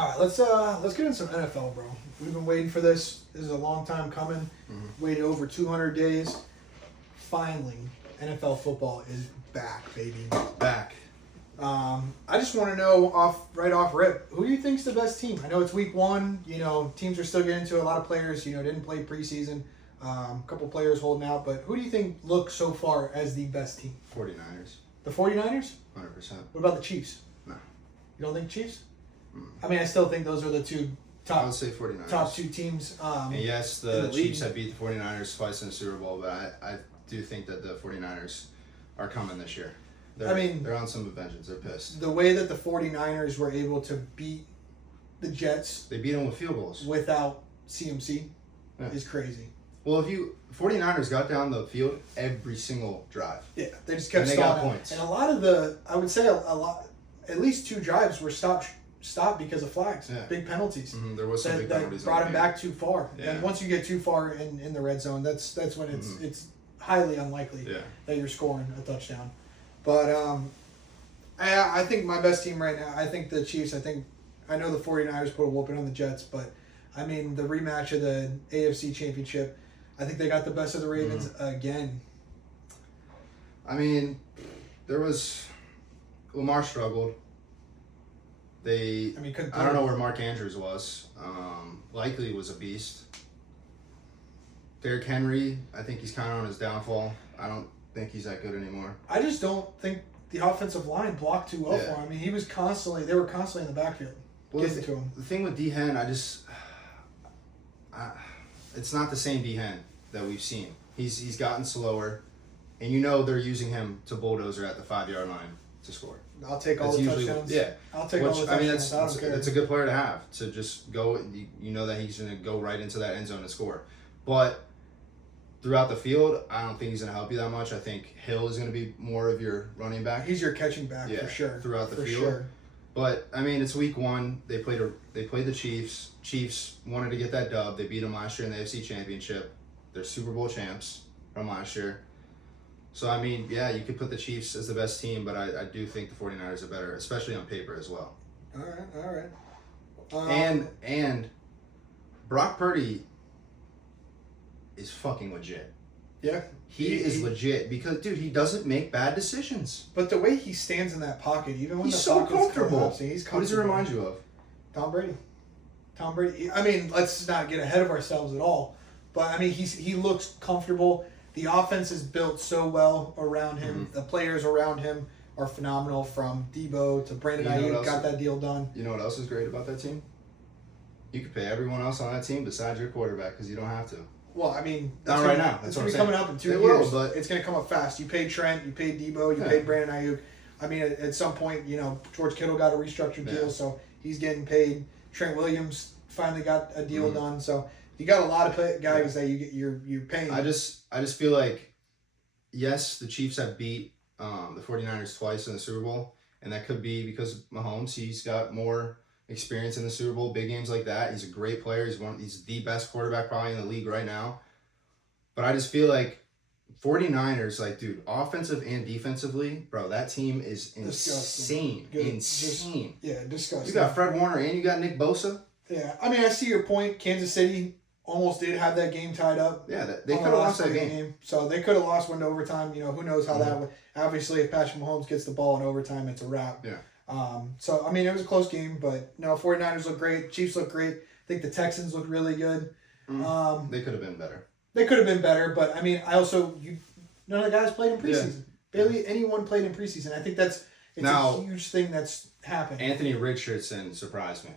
All right, let's get in some NFL, bro. We've been waiting for this. This is a long time coming. Waited over 200 days. Finally, NFL football is back, baby. Back. I just want to know right off rip, who do you think's the best team? I know it's week one. You know, teams are still getting into it. A lot of players, didn't play preseason. A couple players holding out, but who do you think looks so far as the best team? 49ers. The 49ers? 100%. What about the Chiefs? No. You don't think Chiefs? I mean, I still think those are the two I would say 49ers. top two teams. And yes, in the the Chiefs league. have beat the 49ers twice in the Super Bowl, but I do think that the 49ers are coming this year. They're on some vengeance. They're pissed. The way that the 49ers were able to beat the Jets They beat them with field goals. without CMC is crazy. Well, 49ers got down the field every single drive. Yeah, they just kept And they got stalling. points. And a lot of I would say a lot, at least two drives were stopped because of flags, Yeah. big penalties. There was some big That penalties. brought in him the game. back too far. Yeah. And once you get too far in the red zone, that's when it's highly unlikely Yeah. that you're scoring a touchdown. But I think my best team right now, I think the Chiefs. I know the 49ers put a whooping on the Jets, but I mean the rematch of the AFC Championship, I think they got the best of the Ravens again. I mean, Lamar struggled. I don't know where Mark Andrews was. Likely was a beast. Derrick Henry, I think he's kind of on his downfall. I don't think he's that good anymore. I just don't think the offensive line blocked too well Yeah. for him. I mean, they were constantly in the backfield getting to him. The thing with D-Hen, it's not the same D-Hen that we've seen. He's gotten slower, and they're using him to bulldozer at the 5-yard line to score. I'll take all That's the usually touchdowns. yeah. I'll take all the touchdowns. I don't care. It's a good player to have to just go. You know that he's going to go right into that end zone and score, but throughout the field, I don't think he's going to help you that much. I think Hill is going to be more of your running back. He's your catching back for sure. Throughout the for field. Sure. But I mean, it's week one. They played the Chiefs. Chiefs wanted to get that dub. They beat them last year in the AFC Championship. They're Super Bowl champs from last year. So I mean, yeah, you could put the Chiefs as the best team, but I do think the 49ers are better, especially on paper as well. All right. And Brock Purdy is fucking legit. Yeah. He is legit because, dude, he doesn't make bad decisions. But the way he stands in that pocket, even when He's the so pocket's comfortable. collapsing, he's comfortable. What does it remind you of? Tom Brady. I mean, let's not get ahead of ourselves at all. But I mean, he looks comfortable. The offense is built so well around him. The players around him are phenomenal, from Debo to Brandon Ayuk. Got that deal done. You know what else is great about that team? You could pay everyone else on that team besides your quarterback because you don't have to. Well, I mean, Not right now. It's That's what I'm coming saying. up in 2 It years. will, but it's going to come up fast. You paid Trent, you paid Debo, you paid Brandon Ayuk. I mean, at some point, George Kittle got a restructured deal, so he's getting paid. Trent Williams finally got a deal done, so you got a lot of guys that you're paying. I just feel like, yes, the Chiefs have beat the 49ers twice in the Super Bowl, and that could be because Mahomes, he's got more experience in the Super Bowl, big games like that. He's a great player. He's the best quarterback probably in the league right now. But I just feel like 49ers, like, dude, offensive and defensively, bro, that team is insane. Insane. Disgusting. You got Fred Warner and you got Nick Bosa. Yeah, I mean, I see your point. Kansas City almost did have that game tied up. Yeah, they could have lost that game. So they could have lost one to overtime. Who knows how that would. Obviously, if Patrick Mahomes gets the ball in overtime, it's a wrap. Yeah. So, I mean, it was a close game, but no, 49ers look great. Chiefs look great. I think the Texans look really good. They could have been better. They could have been better, but I mean, none of the guys played in preseason. Barely anyone played in preseason. I think it's a huge thing that's happened. Anthony Richardson surprised me.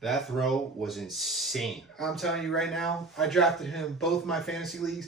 That throw was insane. I'm telling you right now, I drafted him in both my fantasy leagues.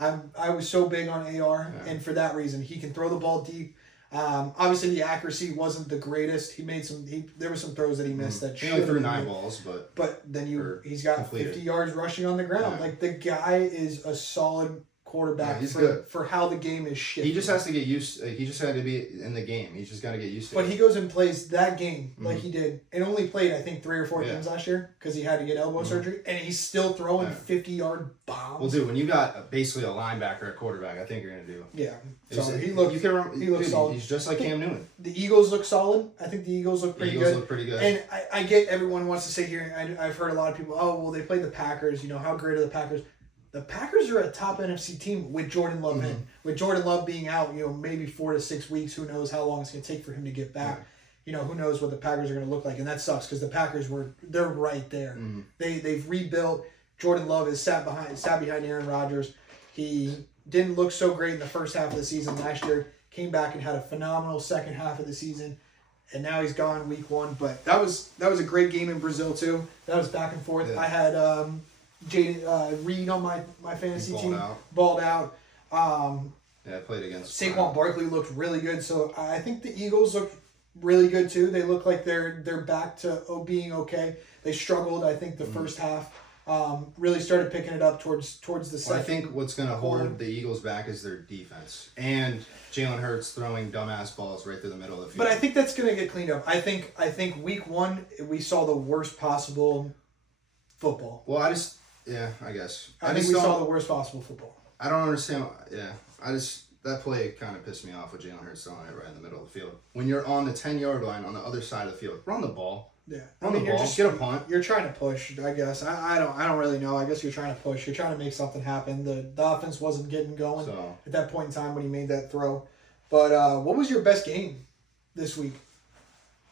I was so big on AR, and for that reason, he can throw the ball deep. Obviously, the accuracy wasn't the greatest. There were some throws that he missed that he only threw 9 balls, but then he's got completed. 50 yards rushing on the ground. Yeah. Like, the guy is a solid quarterback he's for, good. for how the game is shifting. He just has to get used. He just had to be in the game. He's just got to get used to But it. he goes and plays that game like Mm-hmm. he did, and only played I think 3 or 4 games last year because he had to get elbow surgery, and he's still throwing 50-yard bombs. Well, dude, when you got basically a linebacker at quarterback, I think you're gonna do. Yeah, It's- so he looks he looks solid. He's just like Cam Newton. The Eagles look solid. I think the Eagles look pretty Eagles good. look pretty good. And I get everyone wants to sit here. I've heard a lot of people, oh, well, they played the Packers. You know, how great are the Packers? The Packers are a top NFC team with Jordan Love Mm-hmm. in. With Jordan Love being out, you know, maybe 4 to 6 weeks. Who knows how long it's going to take for him to get back. Yeah. You know, who knows what the Packers are going to look like. And that sucks because the Packers they're right there. Mm-hmm. They've rebuilt. Jordan Love is sat behind Aaron Rodgers. He didn't look so great in the first half of the season last year. Came back and had a phenomenal second half of the season. And now he's gone week 1. But that was a great game in Brazil too. That was back and forth. Yeah. I had Jaden Reed on my fantasy He team. out. Balled out. Yeah, I played against Saquon Barkley looked really good. So I think the Eagles look really good too. They look like they're back to being okay. They struggled, I think, the first half. Really started picking it up towards the Well, second. I think what's going to quarter. hold the Eagles back is their defense and Jalen Hurts throwing dumbass balls right through the middle of the field. But I think that's going to get cleaned up. I think week 1 we saw the worst possible football. Well, I guess. I think we saw the worst possible football. I don't understand. Yeah, that play kind of pissed me off with Jalen Hurts throwing it right in the middle of the field. When you're on the 10-yard line on the other side of the field, run the ball. Yeah, Run the ball. Get a punt. You're trying to push, I guess. I don't really know. I guess you're trying to push. You're trying to make something happen. The offense wasn't getting going So at that point in time when he made that throw. But what was your best game this week?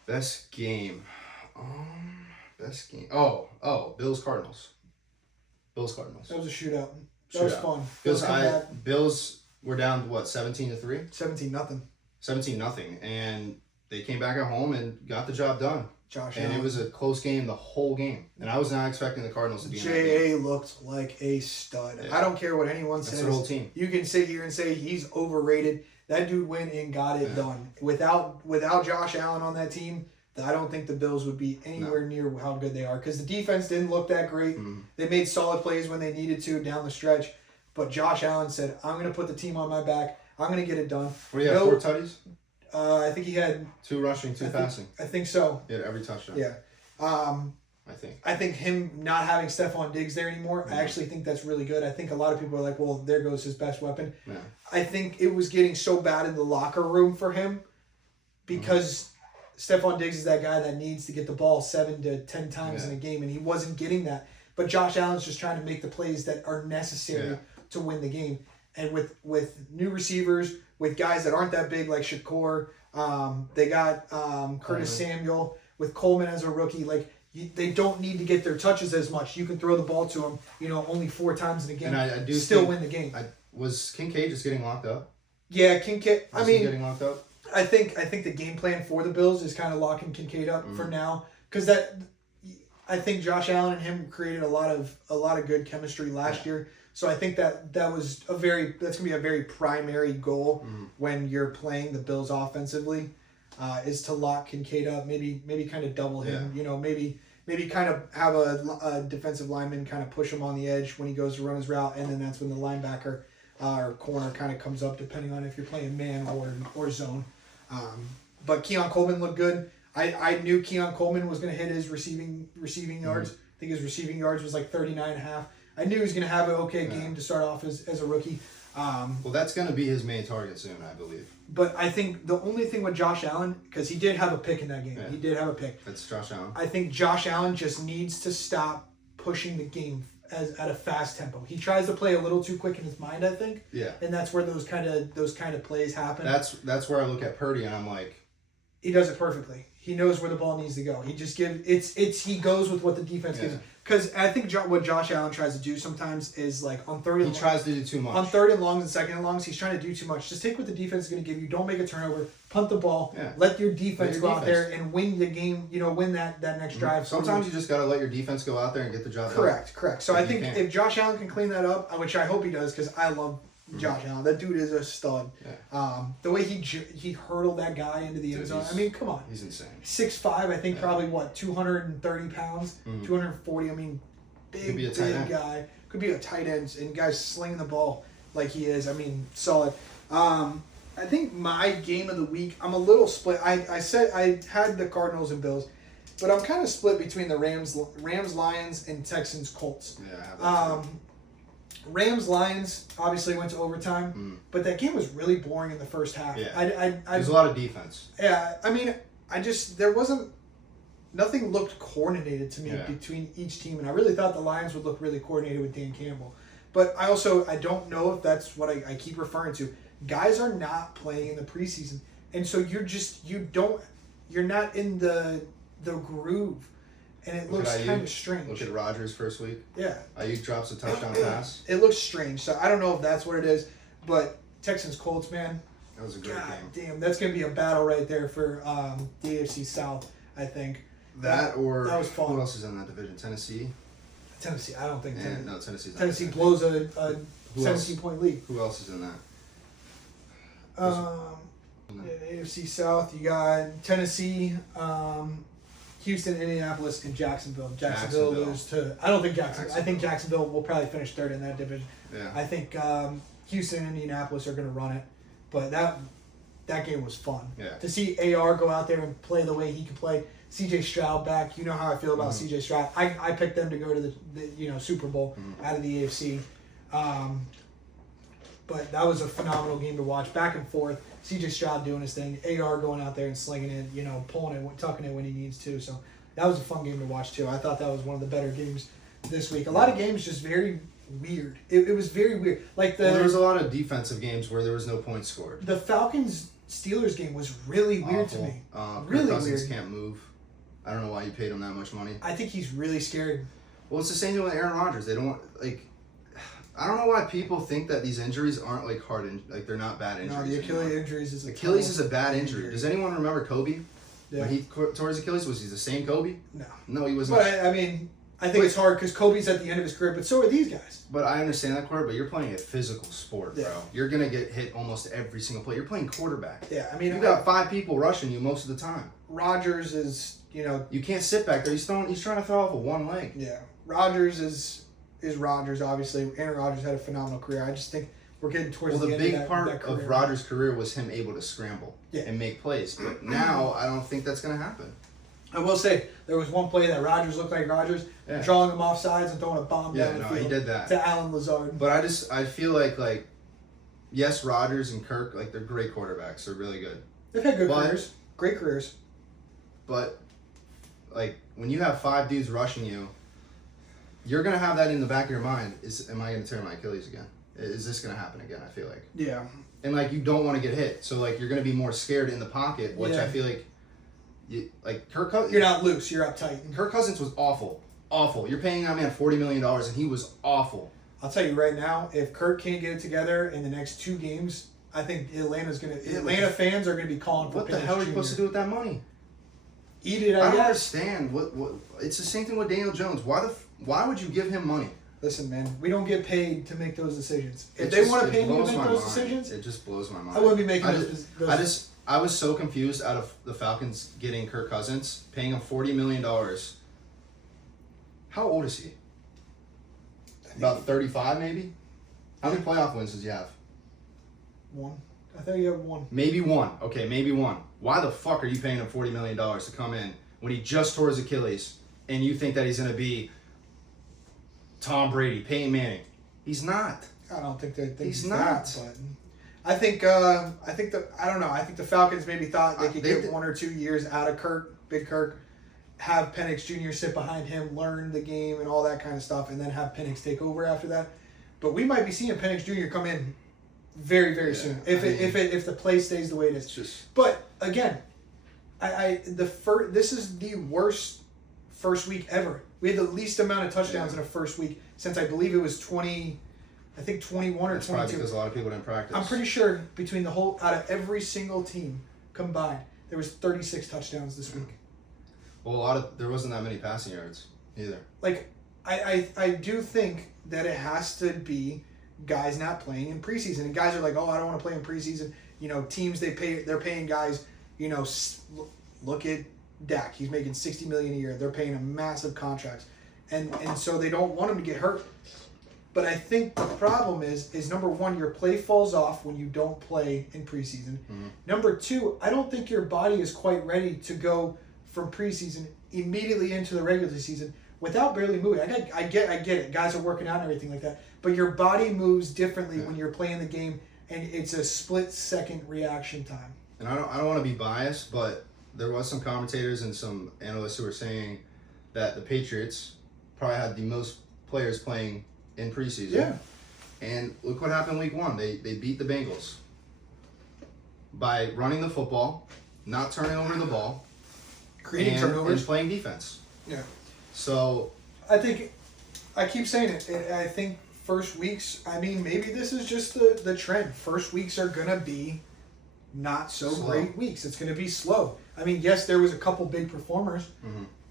best game. Best game. Oh, Bills Cardinals. Bills Cardinals. That was a shootout. That was Shootout. fun. Because Bills were down what 17-3, 17-0. 17-0, and they came back at home and got the job done. Josh And Allen. it was a close game the whole game, and I was not expecting the Cardinals to be in that game. J.A. looked like a stud. Yeah. I don't care what anyone That's says. their whole team. You can sit here and say he's overrated. That dude went and got it done. Without Josh Allen on that team, I don't think the Bills would be anywhere near how good they are because the defense didn't look that great. They made solid plays when they needed to down the stretch, but Josh Allen said, "I'm going to put the team on my back. I'm going to get it done." What do you have? 4 tutties? I think he had 2 rushing, 2 passing. I think so. He had every touchdown. Yeah. I think. Him not having Stephon Diggs there anymore, I actually think that's really good. I think a lot of people are like, well, there goes his best weapon. Yeah. I think it was getting so bad in the locker room for him because Stephon Diggs is that guy that needs to get the ball 7 to 10 times in a game, and he wasn't getting that. But Josh Allen's just trying to make the plays that are necessary to win the game. And with new receivers, with guys that aren't that big like Shakur, they got Curtis Samuel, with Coleman as a rookie, they don't need to get their touches as much. You can throw the ball to them, only 4 times in a game. And I do still think- win the game. Was Kincaid just getting locked up? Yeah, Kincaid. Was he getting locked up? I think the game plan for the Bills is kind of locking Kincaid up for now because I think Josh Allen and him created a lot of good chemistry last year. So I think that was that's gonna be a very primary goal when you're playing the Bills offensively, is to lock Kincaid up. Maybe kind of double him. Maybe kind of have a defensive lineman kind of push him on the edge when he goes to run his route, and then that's when the linebacker or corner kind of comes up depending on if you're playing man or zone. But Keon Coleman looked good. I knew Keon Coleman was going to hit his receiving yards. I think his receiving yards was like 39.5. I knew he was going to have an okay game to start off as a rookie. Well, that's going to be his main target soon, I believe. But I think the only thing with Josh Allen, because he did have a pick in that game. Yeah. He did have a pick. That's Josh Allen. I think Josh Allen just needs to stop pushing the game at a fast tempo. He tries to play a little too quick in his mind, I think. Yeah. And that's where those kind of plays happen. That's where I look at Purdy and I'm like, he does it perfectly. He knows where the ball needs to go. He just he goes with what the defense gives him. Because I think what Josh Allen tries to do sometimes is like on third and he tries to do too much. on third and longs and second and longs, he's trying to do too much. Just take what the defense is going to give you. Don't make a turnover. Punt the ball. Yeah. Let your defense go out defense. there and win the game. Win that next drive. Sometimes you just got to let your defense go out there and get the job done. Correct. So If I you think can. if Josh Allen can clean that up, which I hope he does, because I love Josh Allen. That dude is a stud. Yeah. The way he hurdled that guy into the end zone. I mean, come on. He's insane. 6'5", I think probably 230 pounds, 240. I mean, Could be a big tight end. guy. Could be a tight end, and guys slinging the ball. like he is. I mean, solid. I think my game of the week, I'm a little split. I said I had the Cardinals and Bills, but I'm kind of split between the Rams, Lions, and Texans, Colts. Yeah, I have that too. Rams, Lions obviously went to overtime, but that game was really boring in the first half. Yeah. There's a lot of defense. Yeah, I mean, there wasn't, nothing looked coordinated to me between each team, and I really thought the Lions would look really coordinated with Dan Campbell. But I don't know if that's what I keep referring to. Guys are not playing in the preseason, and so you're not in the groove, and it looks kind of strange. Look at Rodgers first week. Yeah. Ayuk drops a touchdown pass. It looks strange, so I don't know if that's what it is, but Texans Colts, man. That was a great game. Damn, that's gonna be a battle right there for the AFC South, I think. That was fun. Who Who else is in that division? Tennessee. I don't think Tennessee. No, Tennessee's not. Tennessee blows a 17-point lead. Who else is in that? AFC South, you got Tennessee, Houston, Indianapolis, and Jacksonville. Jacksonville lose to. I don't think Jacksonville. I think Jacksonville will probably finish third in that division. Yeah. I think Houston and Indianapolis are going to run it, but that game was fun. Yeah. To see AR go out there and play the way he can play. CJ Stroud back. You know how I feel about CJ Stroud. I picked them to go to the Super Bowl out of the AFC. But that was a phenomenal game to watch. Back and forth. CJ Stroud doing his thing. AR going out there and slinging it, pulling it, tucking it when he needs to. So that was a fun game to watch too. I thought that was one of the better games this week. A lot of games just very weird. It was very weird. There was a lot of defensive games where there was no points scored. The Falcons-Steelers game was really weird to me. Really Kirk Cousins can't move. I don't know why you paid him that much money. I think he's really scared. Well, it's the same thing with Aaron Rodgers. They don't I don't know why people think that these injuries aren't they're not bad injuries. No, the Achilles injuries is Achilles is a bad injury. Does anyone remember Kobe? Yeah. When he tore his Achilles, was he the same Kobe? No. No, he was not. But I mean, I think it's hard because Kobe's at the end of his career, but so are these guys. But I understand that, Court, but you're playing a physical sport, bro. Yeah. You're going to get hit almost every single play. You're playing quarterback. Yeah, I mean, you got 5 people rushing you most of the time. Rodgers is, You can't sit back there. He's trying to throw off with one leg. Yeah. Rodgers is Rodgers, obviously. Aaron Rodgers had a phenomenal career. I just think we're getting towards the end of that career. The big part of Rodgers' career was him able to scramble and make plays. But now I don't think that's going to happen. I will say, there was one play that Rodgers looked like Rodgers, drawing him off sides and throwing a bomb down the field. He did that. To Alan Lazard. But I feel like yes, Rodgers and Kirk, they're great quarterbacks. They're really good. They've had good careers. Great careers. But, when you have 5 dudes rushing you, you're going to have that in the back of your mind. Am I going to tear my Achilles again? Is this going to happen again, I feel like? Yeah. And, you don't want to get hit. So, you're going to be more scared in the pocket, which I feel like... Kirk Cousins... You're not loose. You're uptight. Kirk Cousins was awful. Awful. You're paying that man $40 million, and he was awful. I'll tell you right now, if Kirk can't get it together in the next 2 games, I think Atlanta fans are going to be calling for What the hell are you supposed to do with that money? Eat it, I don't understand. What? It's the same thing with Daniel Jones. Why would you give him money? Listen, man, we don't get paid to make those decisions. If they want to pay me to make those decisions, it just blows my mind. I wouldn't be making those. I was so confused out of the Falcons getting Kirk Cousins, paying him $40 million. How old is he? About 35, maybe. How many playoff wins does he have? 1. I thought you have 1. Maybe 1. Okay, maybe 1. Why the fuck are you paying him $40 million to come in when he just tore his Achilles and you think that he's going to be Tom Brady, Peyton Manning? He's not. I don't think they think he's not. But I think I don't know. I think the Falcons maybe thought they could get 1 or 2 years out of Big Kirk, have Penix Jr. sit behind him, learn the game and all that kind of stuff, and then have Penix take over after that. But we might be seeing Penix Jr. come in very, very soon if the play stays the way it is. But again, this is the worst first week ever. We had the least amount of touchdowns in a first week since I believe it was 21 or 22. Probably because a lot of people didn't practice. I'm pretty sure between out of every single team combined, there was 36 touchdowns this week. Well, there wasn't that many passing yards either. I do think that it has to be guys not playing in preseason, and guys are like, oh, I don't want to play in preseason. Teams they're paying guys. Look at Dak. He's making $60 million a year. They're paying him massive contracts, and so they don't want him to get hurt. But I think the problem is number one, your play falls off when you don't play in preseason. Mm-hmm. Number two, I don't think your body is quite ready to go from preseason immediately into the regular season without barely moving. I get it. Guys are working out and everything like that. But your body moves differently when you're playing the game, and it's a split-second reaction time. And I don't want to be biased, but there was some commentators and some analysts who were saying that the Patriots probably had the most players playing in preseason. Yeah. And look what happened week 1. They beat the Bengals by running the football, not turning over the ball, Creating and turnovers. playing defense. Yeah. So I keep saying it. I think first weeks, I mean, maybe this is just the trend. First weeks are going to be not so Slow. great weeks. It's going to be slow. I mean, yes, there was a couple big performers,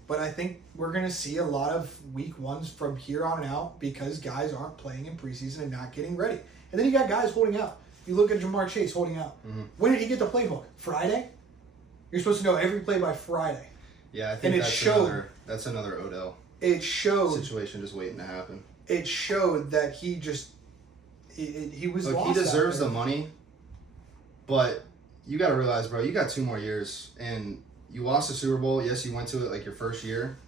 but I think we're going to see a lot of week ones from here on out because guys aren't playing in preseason and not getting ready. And then you got guys holding out. You look at Jamar Chase holding out. When did he get the playbook? Friday? You're supposed to know every play by Friday. yeah, I think that's another Odell It showed. situation just waiting to happen. It showed that he just he was Look, lost. he deserves out the there. money, but you got to realize, bro, you got 2 more years, and you lost the Super Bowl. Yes, you went to it like your first year,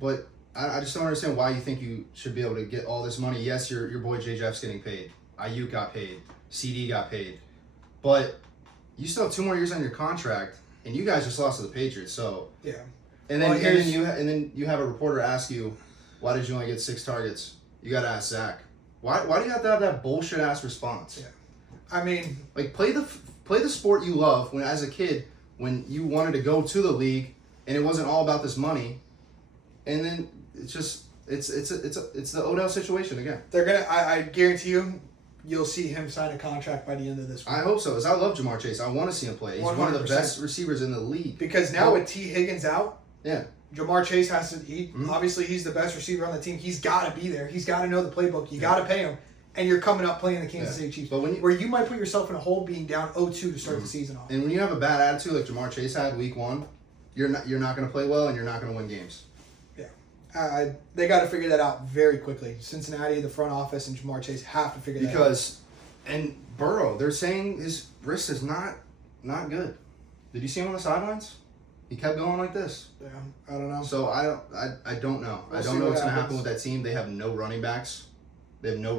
but I just don't understand why you think you should be able to get all this money. Yes, your boy J. Jeff's getting paid. Ayuk got paid. CD got paid, but you still have 2 more years on your contract, and you guys just lost to the Patriots. So Yeah. and then Well, and then you have a reporter ask you, why did you only get 6 targets? You got to ask Zach. Why do you have to have that bullshit ass response? Yeah. I mean, Like play the sport you love when as a kid when you wanted to go to the league and it wasn't all about this money, and then it's just it's the Odell situation again. they're gonna. I guarantee you'll see him sign a contract by the end of this week. I hope so, as I love Jamar Chase. I want to see him play. He's one of the 100%. best receivers in the league. Because now with T. Higgins out, Yeah, Jamar Chase has to. Obviously, he's the best receiver on the team. He's got to be there. He's got to know the playbook. You got to pay him, and you're coming up playing the Kansas City Chiefs, But when you- where you might put yourself in a hole being down 0-2 to start the season off. and when you have a bad attitude like Jamar Chase had week 1, you're not going to play well and you're not going to win games. Yeah, they got to figure that out very quickly. Cincinnati, the front office, and Jamar Chase have to figure that out. Because, and Burrow, they're saying his wrist is not good. Did you see him on the sidelines? He kept going like this. Yeah, I don't know. So I don't know. We'll I see don't know what what's going to happen happens. with that team. They have no running backs. They have no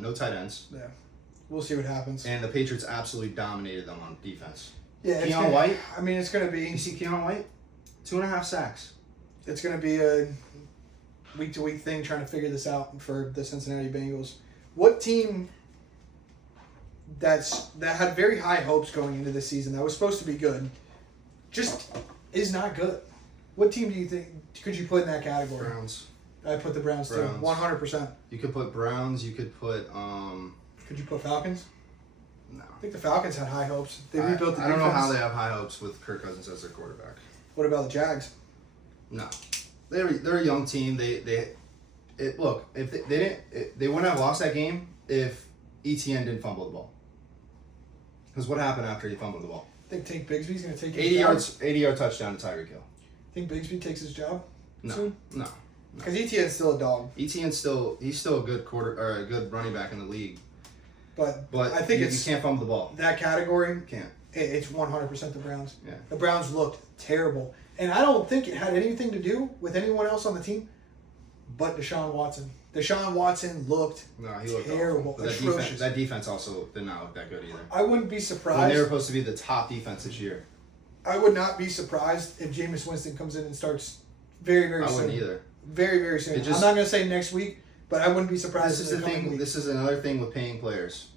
no tight ends. Yeah, we'll see what happens. And the Patriots absolutely dominated them on defense. Yeah, it's Keon gonna- White? I mean, it's gonna be. You see Keon White? 2.5 sacks. It's going to be a week-to-week thing trying to figure this out for the Cincinnati Bengals. What team that had very high hopes going into the season, that was supposed to be good, just is not good? What team do you think could you put in that category? Browns. I put the Browns too, Browns. 100%. You could put Browns. You could put Could you put Falcons? no. I think the Falcons had high hopes. They rebuilt the I don't know defense. how they have high hopes with Kirk Cousins as their quarterback. What about the Jags? No, they're a young team. Look, if they wouldn't have lost that game if ETN didn't fumble the ball. Because what happened after he fumbled the ball? Think Bigsby's going to take his 80 job? yards, 80-yard touchdown to Tyreek Hill. Think Bigsby takes his job No, soon? no. Because ETN's still a dog. ETN's he's still a good running back in the league. But I think you it's can't fumble the ball. that category. You can't. It's 100% the Browns. Yeah. The Browns looked terrible. And I don't think it had anything to do with anyone else on the team but Deshaun Watson. Deshaun Watson looked No, he looked terrible, awful. But atrocious. that defense also did not look that good either. I wouldn't be When surprised. they were supposed to be the top defense this year. I would not be surprised if Jameis Winston comes in and starts very, very I soon. wouldn't either. Very, very soon. It just- I'm not going to say next week, but I wouldn't be surprised This is if the coming thing. week. This is another thing with paying players.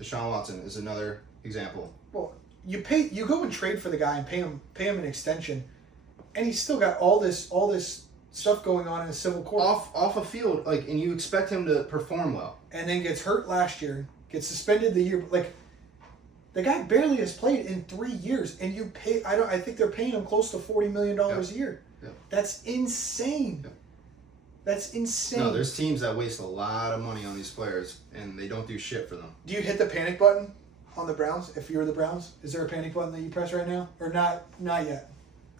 Deshaun Watson is another example. Well, you go and trade for the guy and pay him an extension, and he's still got all this stuff going on in the civil court. Off a field, like, and you expect him to perform well. And then gets hurt last year, gets suspended the year. Like, the guy barely has played in 3 years, and you pay. I think they're paying him close to $40 million a year. Yep. That's insane. Yep. That's insane. No, there's teams that waste a lot of money on these players, and they don't do shit for them. Do you hit the panic button on the Browns? If you're the Browns, is there a panic button that you press right now, or not? Not yet.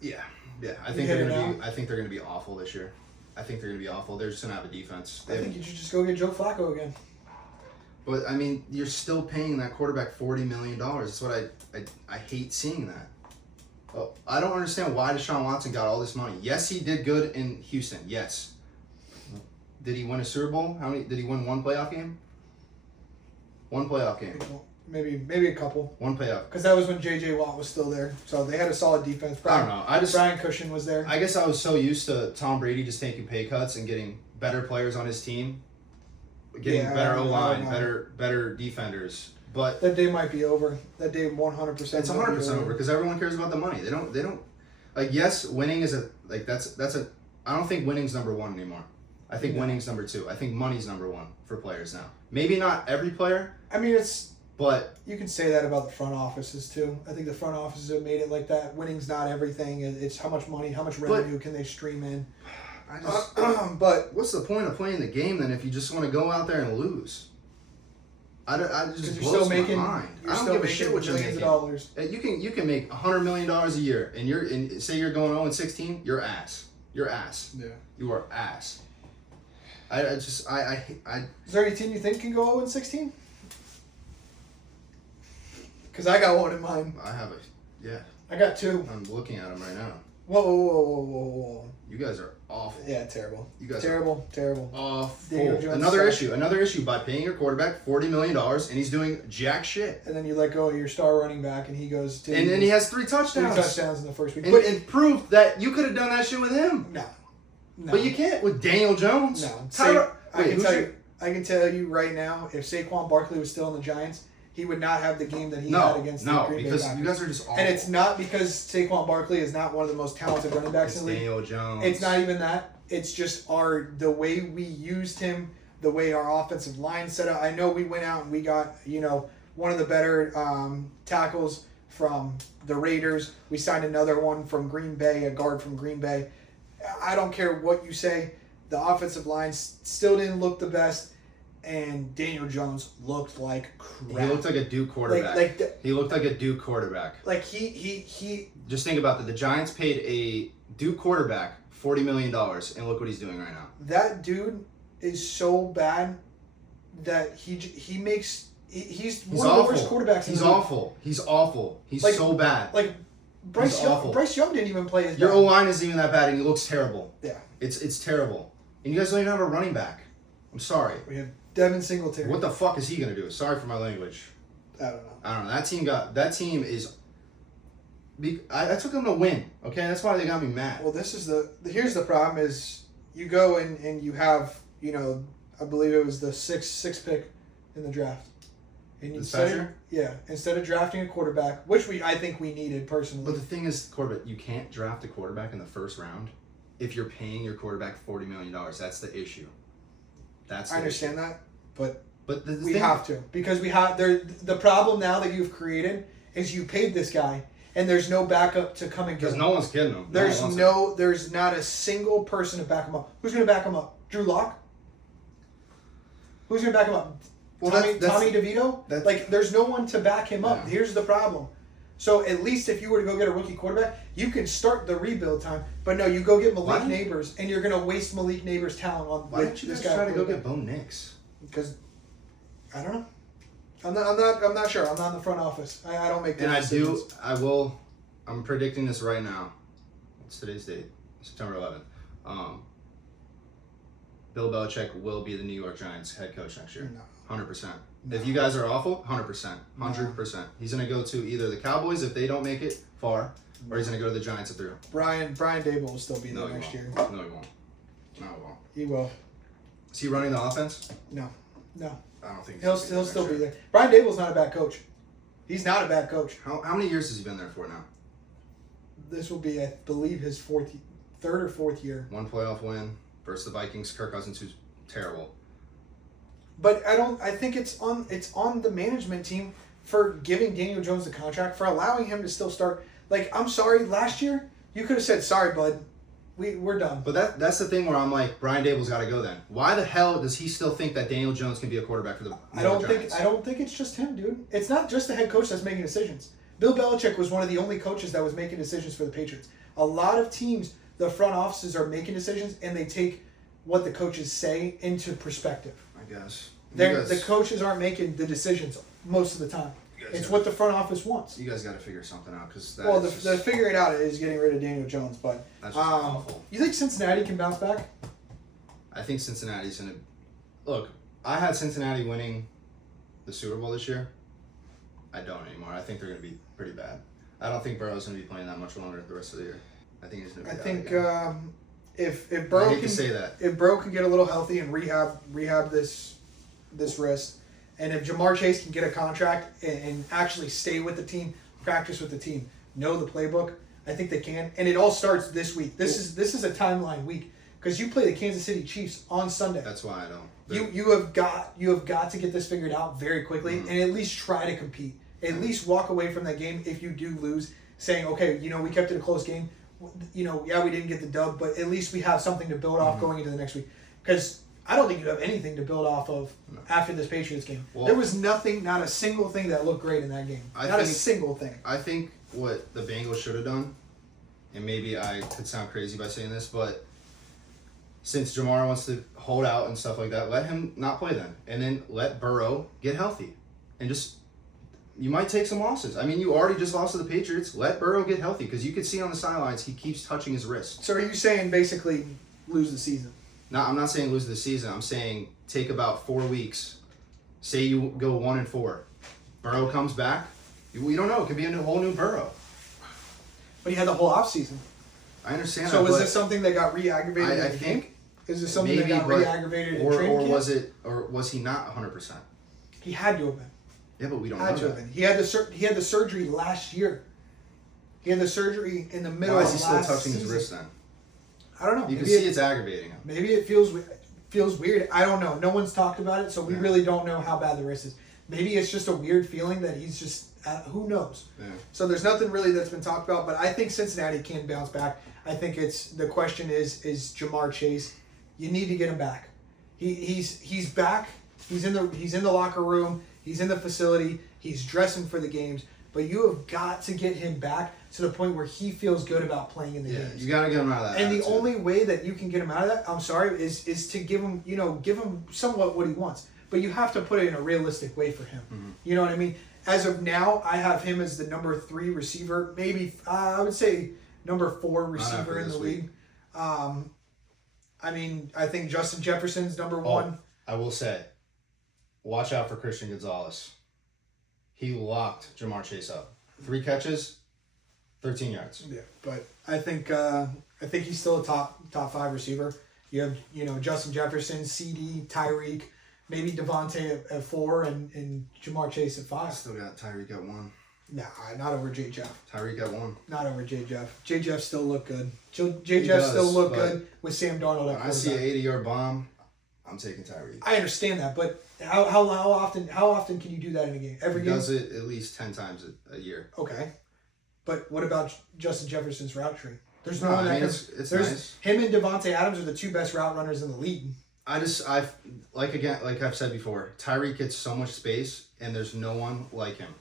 Yeah, I You think hit they're it gonna be. now? I think they're gonna be awful this year. I think they're going to be awful. They're just going to have a defense. I think you should just go get Joe Flacco again. But, I mean, you're still paying that quarterback $40 million. That's what I hate seeing that. Oh, I don't understand why Deshaun Watson got all this money. Yes, he did good in Houston. Yes. Did he win a Super Bowl? Did he win one playoff game? One playoff game. Maybe a couple. One playoff. Because that was when J.J. Watt was still there. So they had a solid defense. I don't know. Brian Cushing was there. I guess I was so used to Tom Brady just taking pay cuts and getting better players on his team. Getting better O-line, better defenders. But that day might be over. That day 100%. It's 100% over because everyone cares about the money. They don't like, yes, winning is I don't think winning's number one anymore. I think winning's number two. I think money's number one for players now. Maybe not every player. I mean, but you can say that about the front offices too. I think the front offices have made it like that. Winning's not everything. It's how much money, how much revenue can they stream in. But what's the point of playing the game then if you just want to go out there and lose? I just blows my mind. I don't give a shit what you're making. You can make $100 million a year, and say you're going 0-16, you're ass. You're ass. Yeah. You are ass. Is there any team you think can go 0-16? Because I got one in mind. I got two. I'm looking at them right now. Whoa. You guys are awful. Yeah, terrible. You guys terrible. Awful. Another issue by paying your quarterback $40 million and he's doing jack shit. And then you let go of your star running back and he goes to... And then he has 3 touchdowns. 3 touchdowns in the first week. And it proved that you could have done that shit with him. No. But you can't with Daniel Jones. No. I can tell you right now, if Saquon Barkley was still in the Giants, he would not have the game that he had against the Green Bay Packers. You guys are just awful. And it's not because Saquon Barkley is not one of the most talented running backs in the league. Daniel Jones. It's not even that. It's just the way we used him, the way our offensive line set up. I know we went out and we got, one of the better tackles from the Raiders. We signed another one from Green Bay, a guard from Green Bay. I don't care what you say. The offensive line still didn't look the best. And Daniel Jones looked like crap. He looked like a Duke quarterback. He looked like a Duke quarterback. Like he. Just think about that. The Giants paid a Duke quarterback $40 million, and look what he's doing right now. That dude is so bad that he's one of the worst quarterbacks in the league. He's awful. He's so bad. Like Bryce Young didn't even play as bad. Your O-line isn't even that bad, and he looks terrible. Yeah. It's terrible. And you guys don't even have a running back. I'm sorry. We have Devin Singletary. What the fuck is he gonna do? Sorry for my language. I don't know. That team is. I took them to win. Okay, that's why they got me mad. Well, here's the problem is you go and you have I believe it was the sixth pick in the draft. And instead of drafting a quarterback, which I think we needed personally. But the thing is, quarterback, you can't draft a quarterback in the first round if you're paying your quarterback $40 million. That's the issue. I understand that, but we have to because we have the problem now that you've created is you paid this guy and there's no backup to come and get him. Because no one's kidding him. There's not a single person to back him up. Who's going to back him up? Drew Lock? Who's going to back him up? Well, Tommy DeVito? There's no one to back him up. Here's the problem. So at least if you were to go get a rookie quarterback, you can start the rebuild time. But no, you go get Malik Neighbors, and you're going to waste Malik Neighbors' talent on Why didn't you guys try to go get Bo Nix? Because I don't know. I'm not sure. I'm not in the front office. I don't make those decisions. I'm predicting this right now. What's today's date? September 11th. Bill Belichick will be the New York Giants head coach next year. No. 100%. No. If you guys are awful, 100%. 100%. No. He's going to go to either the Cowboys if they don't make it far, or he's going to go to the Giants if they're... Brian Dable will still be there next year. No, he won't. No, he won't. He will. Is he running the offense? No. I don't think he'll still be there. Brian Dable's not a bad coach. He's not a bad coach. How many years has he been there for now? This will be, I believe, his third or fourth year. One playoff win versus the Vikings. Kirk Cousins, who's terrible. But I think it's on the management team for giving Daniel Jones the contract, for allowing him to still start. I'm sorry, last year you could have said, "Sorry, bud, we're done." But that's the thing where I'm like, Brian Dable's got to go then. Why the hell does he still think that Daniel Jones can be a quarterback for the Giants? I don't think it's just him, dude. It's not just the head coach that's making decisions. Bill Belichick was one of the only coaches that was making decisions for the Patriots. A lot of teams the front offices are making decisions and they take what the coaches say into perspective. I guess. The coaches aren't making the decisions most of the time. It's what the front office wants. You guys got to figure something out because the figure it out is getting rid of Daniel Jones. But that's just awful. You think Cincinnati can bounce back? I think Cincinnati's gonna look. I had Cincinnati winning the Super Bowl this year. I don't anymore. I think they're gonna be pretty bad. I don't think Burrow's gonna be playing that much longer the rest of the year. I think he's gonna be. I bad think again. If Burrow I hate can to say that. If Burrow can get a little healthy and rehab this wrist, and if Jamar Chase can get a contract and actually stay with the team, practice with the team, know the playbook, I think they can. And it all starts this week. This is a timeline week because you play the Kansas City Chiefs on Sunday. That's why I don't. You have got to get this figured out very quickly and at least try to compete. At least walk away from that game if you do lose, saying, okay, we kept it a close game. We didn't get the dub, but at least we have something to build off going into the next week. Because I don't think you have anything to build off of after this Patriots game. Well, there was nothing, not a single thing that looked great in that game. Not a single thing. I think what the Bengals should have done, and maybe I could sound crazy by saying this, but since Jamar wants to hold out and stuff like that, let him not play then. And then let Burrow get healthy. And just, you might take some losses. I mean, you already just lost to the Patriots. Let Burrow get healthy because you could see on the sidelines he keeps touching his wrist. So are you saying basically lose the season? No, I'm not saying lose the season. I'm saying take about 4 weeks. Say you go 1-4. Burrow comes back. We don't know. It could be a whole new Burrow. But he had the whole offseason. I understand so that. So is this something that got re-aggravated? I think. Is this something that got re-aggravated in training camp? Or was he not 100%? He had to have been. Yeah, but we don't know that. He had the surgery last year. He had the surgery in the middle of last season. Why is he still touching his wrist then? I don't know. You can see it's aggravating him. Maybe it feels weird. I don't know. No one's talked about it, so we really don't know how bad the wrist is. Maybe it's just a weird feeling that he's just, who knows? Yeah. So there's nothing really that's been talked about, but I think Cincinnati can bounce back. I think the question is Jamar Chase. You need to get him back. He's back. He's in the locker room. He's in the facility. He's dressing for the games. But you have got to get him back to the point where he feels good about playing in the games. You got to get him out of that. And the only way that you can get him out of that, I'm sorry, is to give him somewhat what he wants. But you have to put it in a realistic way for him. Mm-hmm. You know what I mean? As of now, I have him as the number 3 receiver. Maybe I would say number 4 receiver in the league. I mean, I think Justin Jefferson's number 1. I will say, watch out for Christian Gonzalez. He locked Jamar Chase up. 3 catches, 13 yards. Yeah, but I think he's still a top 5 receiver. You have Justin Jefferson, CD, Tyreek, maybe Devontae at 4, and Jamar Chase at 5. Still got Tyreek at 1. Nah, not over J. Jeff. Tyreek at 1. Not over J. Jeff. J. Jeff still look good. J. Jeff still look good with Sam Darnold. I see an 80-yard bomb. I'm taking Tyreek. I understand that, but how often can you do that in a game? Every game? He does it at least 10 times a year. Okay, but what about Justin Jefferson's route tree? There's no one that can. It's nice. Him and Devontae Adams are the 2 best route runners in the league. Like I've said before, Tyreek gets so much space, and there's no one like him.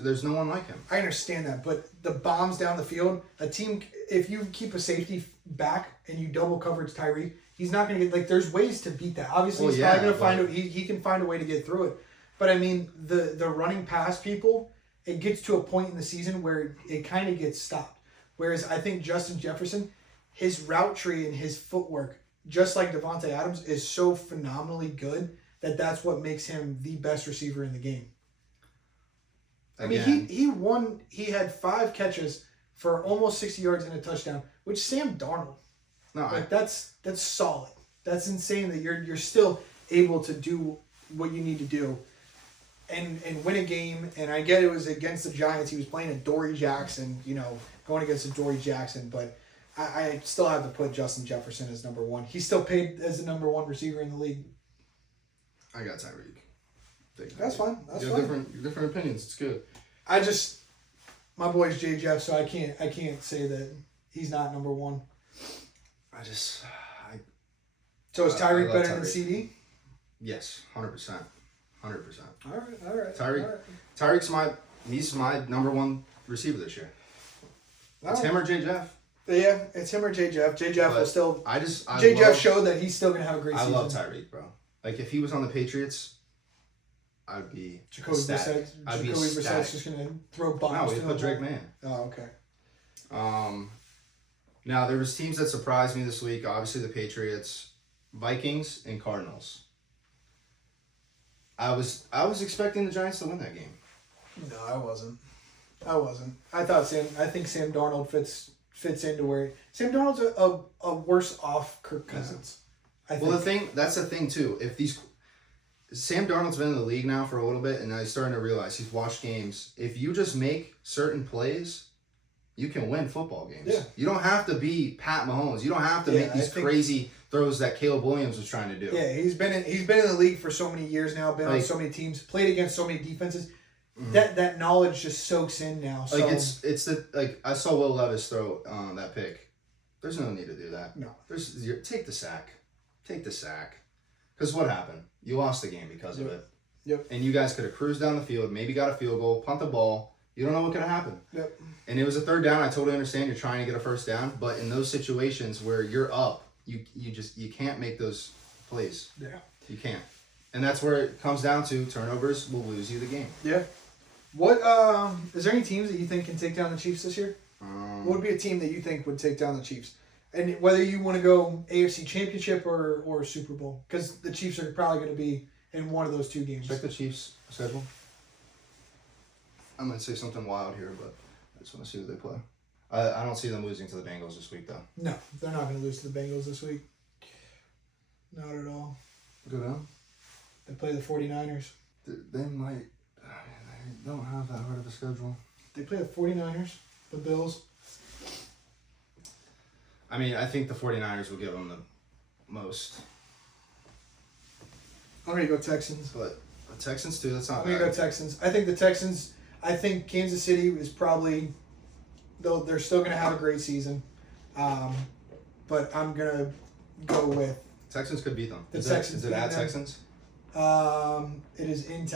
There's no one like him. I understand that, but the bombs down the field, a team, if you keep a safety back and you double coverage Tyreek, he's not going to get, there's ways to beat that. Obviously, he's probably going to find he can find a way to get through it. But I mean, the running past people, it gets to a point in the season where it kind of gets stopped. Whereas I think Justin Jefferson, his route tree and his footwork, just like Devontae Adams, is so phenomenally good that's what makes him the best receiver in the game. Again. I mean, he had 5 catches for almost 60 yards and a touchdown, which Sam Darnold. That's solid. That's insane that you're still able to do what you need to do and win a game. And I get it was against the Giants. He was playing at Dory Jackson, going against the Dory Jackson, but I still have to put Justin Jefferson as number 1. He's still paid as the number 1 receiver in the league. I got Tyreek. That's fine. You have different opinions. It's good. My boy's J. Jeff, so I can't say that he's not number 1. So is Tyreek better than CD? Yes, 100%. 100%. All right. Tyreek's my number 1 receiver this year. It's him or J. Jeff. Yeah, it's him or Jay Jeff. Jay Jeff will But still. I Jay Jeff love, showed that he's still gonna have a great I season. love Tyreek, bro. Like if he was on the Patriots, I'd be Jacoby ecstatic. Brissett. I'd be Jacoby Brissett's ecstatic. just gonna throw No, bombs. we to put him. Drake May. Oh, okay. Now there was teams that surprised me this week. Obviously the Patriots, Vikings, and Cardinals. I was expecting the Giants to win that game. No, I wasn't. I think Sam Darnold fits into where Sam Darnold's a worse off Kirk Cousins. I think. Well, that's the thing too. If these Sam Darnold's been in the league now for a little bit, and now he's starting to realize he's watched games. If you just make certain plays, you can win football games. Yeah. You don't have to be Pat Mahomes. You don't have to make these crazy throws that Caleb Williams was trying to do. Yeah, he's been in the league for so many years now. Been on Like- so many teams, played against so many defenses. Mhm. That knowledge just soaks in now. So Like it's the like I saw Will Levis throw that pick. There's no need to do that. No. Take the sack. Because what happened? You lost the game because of it. Yep. And you guys could have cruised down the field, maybe got a field goal, punt the ball. You don't know what could have happened. Yep. And it was a third down. I totally understand you're trying to get a first down, but in those situations where you're up, you can't make those plays. Yeah. You can't. And that's where it comes down to turnovers will lose you the game. Yeah. What is there any teams that you think can take down the Chiefs this year? What would be a team that you think would take down the Chiefs? And whether you want to go AFC Championship or Super Bowl, because the Chiefs are probably going to be in one of those two games. Check the Chiefs' schedule. I'm going to say something wild here, but I just want to see who they play. I don't see them losing to the Bengals this week, though. No, they're not going to lose to the Bengals this week. Not at all. Go down. They play the 49ers. They might. They don't have that hard of a schedule. They play the 49ers, the Bills. I mean, I think the 49ers will give them the most. I'm going to go Texans. But the Texans, too, that's not I'm going to go Texans. I think Kansas City is probably, though they're still going to have a great season. But I'm going to go with. Texans could beat them. The Is Texans it beat at them. Texans? It is in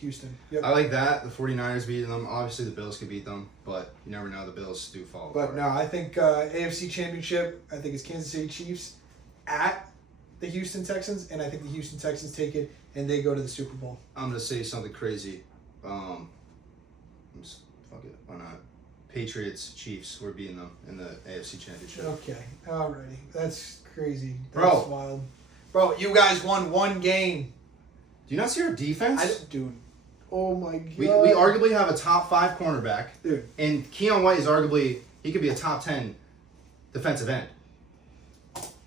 Houston. Yep. I like that. The 49ers beating them. Obviously, the Bills could beat them, but you never know. The Bills do fall But apart. no, I think AFC Championship, I think it's Kansas City Chiefs at the Houston Texans, and I think the Houston Texans take it, and they go to the Super Bowl. I'm going to say something crazy. Fuck it. Why not? Patriots, Chiefs, we're beating them in the AFC Championship. Okay, alrighty. That's crazy. That's Bro. wild. Bro, you guys won one game. Do you not see our defense? Dude. Oh my god. We arguably have a top 5 cornerback. Dude. And Keon White is arguably, he could be a top 10 defensive end.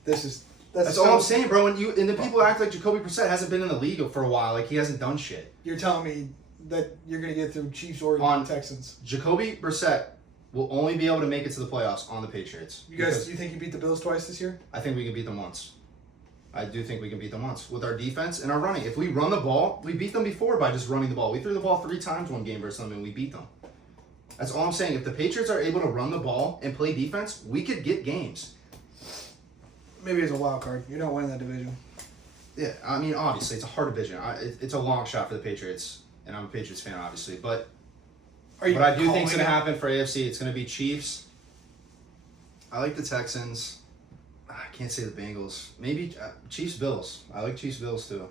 That's all I'm saying, bro. And the people act like Jacoby Brissett hasn't been in the league for a while. Like, he hasn't done shit. You're telling me that you're going to get through Chiefs or Texans. Jacoby Brissett will only be able to make it to the playoffs on the Patriots. You think you beat the Bills twice this year? I think we can beat them once. I do think we can beat them once with our defense and our running. If we run the ball, we beat them before by just running the ball. We threw the ball 3 times one game versus them and we beat them. That's all I'm saying. If the Patriots are able to run the ball and play defense, we could get games. Maybe it's a wild card. You're not winning that division. Yeah, I mean, obviously, it's a hard division. It's a long shot for the Patriots, and I'm a Patriots fan, obviously. But what I do think is going to happen for AFC, it's going to be Chiefs. I like the Texans. I can't say the Bengals. Maybe Chiefs, Bills. I like Chiefs, Bills, too.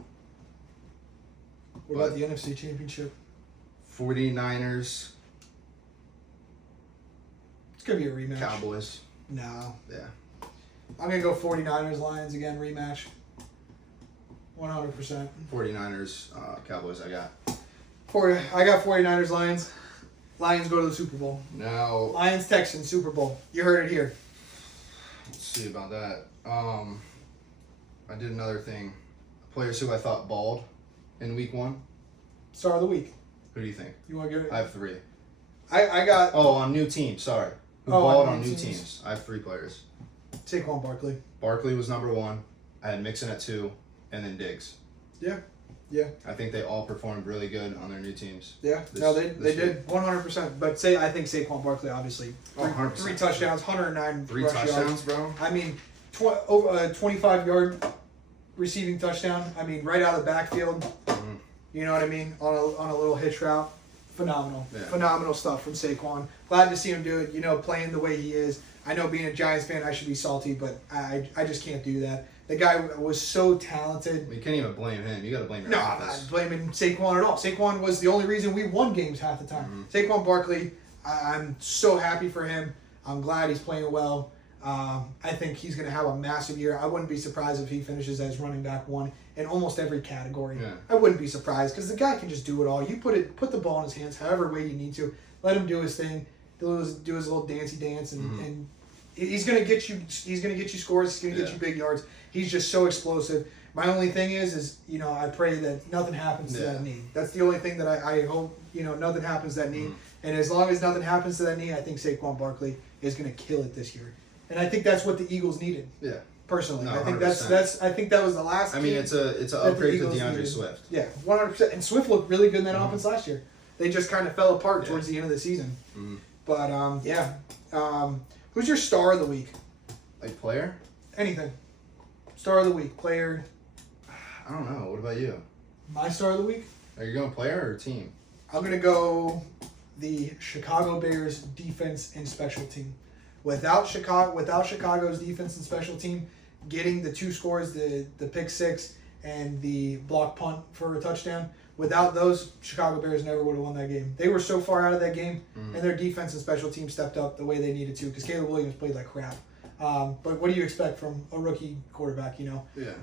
What about the NFC Championship? 49ers. It's going to be a rematch. Cowboys. No. Yeah. I'm going to go 49ers, Lions again, rematch. 100%. 49ers, Cowboys, I got. I got 49ers, Lions. Lions go to the Super Bowl. Now, Lions, Texans, Super Bowl. You heard it here. let's see about that. I did another thing. Players who I thought balled in week 1. Star of the week. Who do you think? You want to give it? I have 3. I got Oh, on new teams, sorry. Who balled on new teams. I have 3 players. Saquon Barkley. Barkley was number 1. I had Mixon at 2, and then Diggs. Yeah. Yeah. I think they all performed really good on their new teams. Yeah. They did 100%. But I think Saquon Barkley, obviously. 100%. 3 touchdowns, 109 3 rush touchdowns, yards. bro. I mean, 25-yard receiving touchdown. I mean, right out of the backfield. Mm-hmm. You know what I mean? On a little hitch route. Phenomenal. Yeah. Phenomenal stuff from Saquon. Glad to see him do it, playing the way he is. I know being a Giants fan, I should be salty, but I just can't do that. The guy was so talented. You can't even blame him. You got to blame your No, I'm office. not blaming Saquon at all. Saquon was the only reason we won games half the time. Saquon Barkley, I'm so happy for him. I'm glad he's playing well. I think he's going to have a massive year. I wouldn't be surprised if he finishes as running back 1 in almost every category. Yeah. I wouldn't be surprised because the guy can just do it all. You put the ball in his hands however way you need to. Let him do his thing. Do his little dancey dance, and he's going to get you. He's going to get you scores. He's going to get you big yards. He's just so explosive. My only thing is I pray that nothing happens to that knee. That's the only thing that I hope. Nothing happens to that knee. And as long as nothing happens to that knee, I think Saquon Barkley is going to kill it this year. And I think that's what the Eagles needed. Yeah. Personally, No, I think 100%. that's I think that was the last. I mean, it's an upgrade to DeAndre needed. Swift. Yeah, 100%. And Swift looked really good in that offense last year. They just kind of fell apart towards the end of the season. But who's your star of the week? Like player? Anything. Star of the week, player. I don't know. What about you? My star of the week. Are you going player or team? I'm gonna go the Chicago Bears defense and special team. Without Chicago's defense and special team, getting the 2 scores, the pick 6 and the block punt for a touchdown. Without those, Chicago Bears never would have won that game. They were so far out of that game, and their defense and special team stepped up the way they needed to because Caleb Williams played like crap. But what do you expect from a rookie quarterback? Yeah.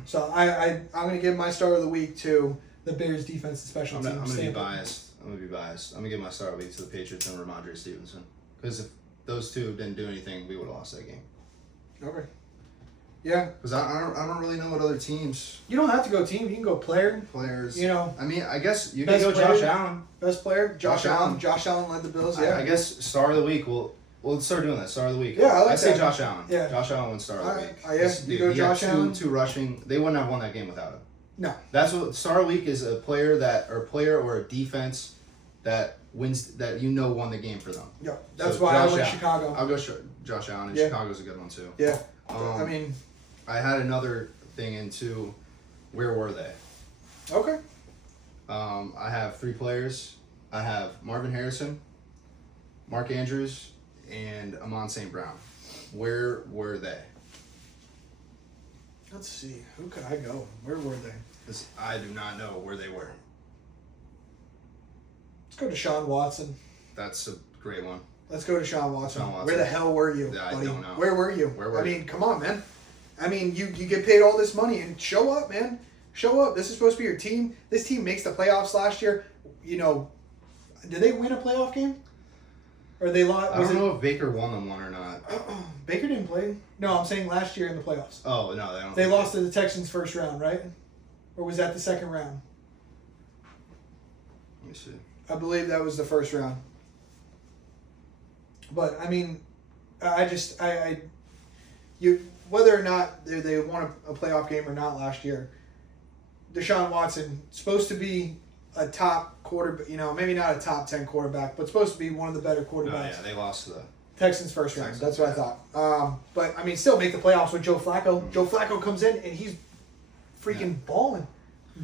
So I'm gonna give my star of the week to the Bears defense and special I'm team. gonna be biased. I'm gonna give my star of the week to the Patriots and Ramondre Stevenson because if those two didn't do anything, we would have lost that game. Okay. Yeah. Because I don't really know what other teams You don't have to go team. You can go player. players. I mean, I guess you Best can go player? Josh Allen. Best player, Josh Josh Allen. Allen. Josh Allen led the Bills. Yeah. I guess star of the week. Well, let's start doing that. Star of the week. Yeah, I like say that. Josh Allen. Yeah. Josh Allen wins star of the Alright. week. Yeah, you go he had Josh Allen. Two rushing. They wouldn't have won that game without him. No. That's what star of the week is. A player or a defense that wins that won the game for them. Yeah. That's So why I Josh went Allen. Chicago. I'll go Josh Allen. And Yeah. Chicago's a good one too. Yeah. Um, I mean. I had another thing into where were they? Okay. I have 3 players. I have Marvin Harrison, Mark Andrews, and Amon St. Brown. Where were they? Let's see. Who could I go? Where were they? 'Cause I do not know where they were. Let's go to Deshaun Watson. That's a great one. Let's go to Deshaun Watson. Deshaun Watson. Where the hell were you, Yeah, I buddy? don't know. Where were you? Where were I you? mean, come on, man. I mean, you get paid all this money and show up, man. Show up. This is supposed to be your team. This team makes the playoffs last year. Did they win a playoff game? Or they lost? I don't know if Baker won them one or not. Baker didn't play. No, I'm saying last year in the playoffs. Oh no, they don't. They lost to the Texans first round, right? Or was that the second round? Let me see. I believe that was the first round. But I mean, whether or not they won a playoff game or not last year, Deshaun Watson supposed to be a top quarterback. Maybe not a top 10 quarterback, but supposed to be one of the better Oh quarterbacks. yeah, they lost to the Texans first round. Texans, That's what I thought. But I mean, still make the playoffs with Joe Flacco. Joe Flacco comes in and he's freaking balling.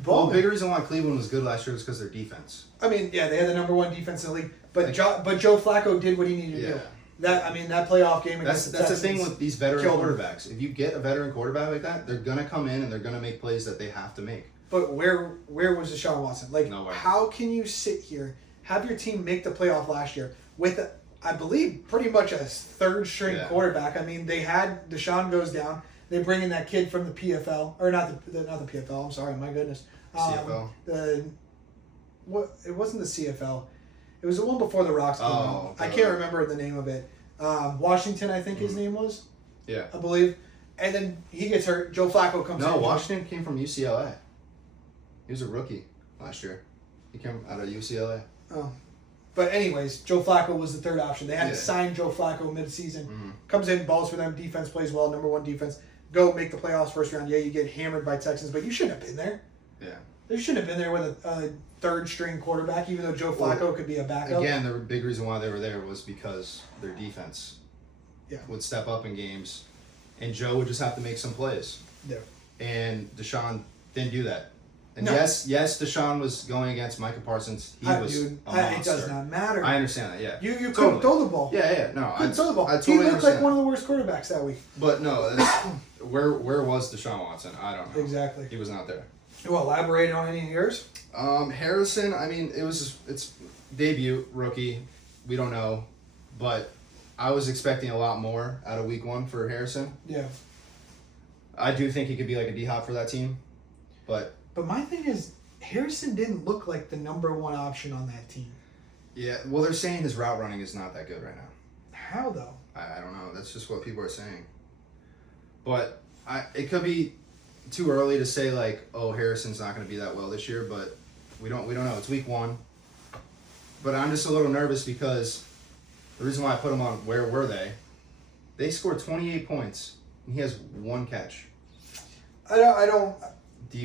Well, the big reason why Cleveland was good last year was because their defense. I mean, yeah, they had the number 1 defense in the league, but Joe Flacco did what he needed to do. That playoff game against That's the the thing Texans with these veteran killed them. quarterbacks. If you get a veteran quarterback like that, they're gonna come in and they're gonna make plays that they have to make. But where was Deshaun Watson? Like, Nowhere. how can you sit here, have your team make the playoff last year with, I believe, pretty much a 3rd string quarterback? I mean, they had Deshaun goes down. They bring in that kid from the PFL, or not the PFL. I'm sorry, my goodness. CFL. It wasn't the CFL. It was the one before the Rocks came out. I can't remember the name of it. Washington, I think his name was. Yeah. I believe. And then he gets hurt. Joe Flacco comes in. No, Washington came from UCLA. He was a rookie last year. He came out of UCLA. Oh. But anyways, Joe Flacco was the 3rd option. They had to sign Joe Flacco mid-season. Comes in, balls for them. Defense plays well. Number 1 defense. Go make the playoffs first round. Yeah, you get hammered by Texans, but you shouldn't have been there. Yeah. They shouldn't have been there with a 3rd string quarterback, even though Joe Flacco could be a backup. Again, the big reason why they were there was because their defense would step up in games, and Joe would just have to make some plays. Yeah. And Deshaun didn't do that. And No. yes, Deshaun was going against Micah Parsons. He was Dude, a monster. it does not matter. I understand that. Yeah. You couldn't Totally. throw the ball. Yeah. No, Couldn't throw the ball. I totally He looked understand. like one of the worst quarterbacks that week. But no, where was Deshaun Watson? I don't know. Exactly. He was not there. Well, elaborate on any of yours. Harrison. I mean, it's debut rookie. We don't know, but I was expecting a lot more out of week 1 for Harrison. Yeah. I do think he could be like a D-Hop for that team, but my thing is, Harrison didn't look like the number 1 option on that team. yeah. Well, they're saying his route running is not that good right now. How though? I don't know. That's just what people are saying. But it could be too early to say like, oh, Harrison's not going to be that well this year. But we don't know. It's week 1. But I'm just a little nervous because the reason why I put him on where were they? They scored 28 points and he has 1 catch. I don't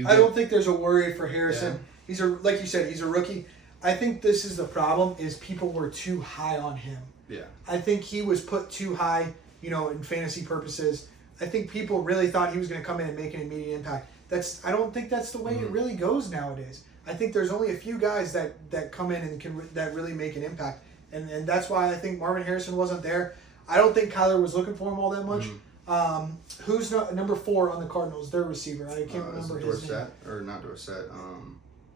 I don't think there's a worry for Harrison. Yeah. He's like you said, he's a rookie. I think this is the problem: is people were too high on him. Yeah. I think he was put too high, in fantasy purposes. I think people really thought he was going to come in and make an immediate impact. I don't think that's the way it really goes nowadays. I think there's only a few guys that come in and that really make an impact, and that's why I think Marvin Harrison wasn't there. I don't think Kyler was looking for him all that much. Who's number 4 on the Cardinals? Their receiver. I can't remember his name. Dorsett or not Dorsett?